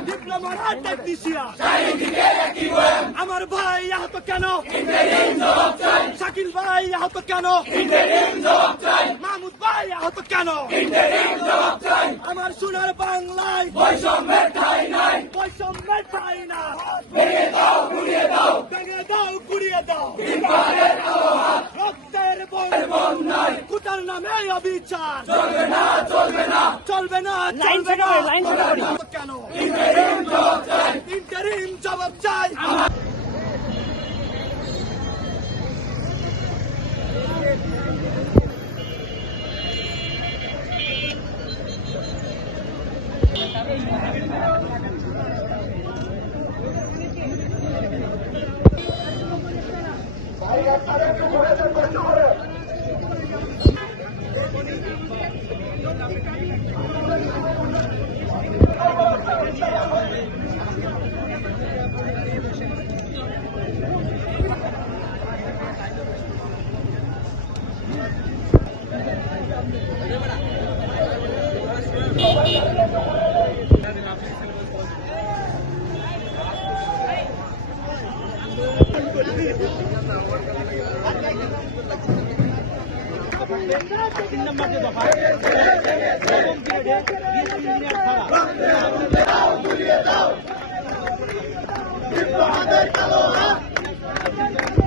ডিপ্লোমার technician আমার ভাই আহত কেন শাকিল ভাই আহত কেন মাহমুদ ভাই আহত কেন আমার সোনার বাংলায় বৈষম্যের ঠাই নাই বৈষম্যের ঠাই না ভেঙে দাও গুড়িয়ে দাও ভেঙে দাও গুড়িয়ে দাও রক্তের বন্যায় কুতার নামে অবিচার চলবে না চলবে না চলবে না চলবে না কেন अब चाहिए Thank you. তিন নম্বর যে দফা নবম গ্রেডে বিএসসি ইঞ্জিনিয়ার ছাড়া কালো হাত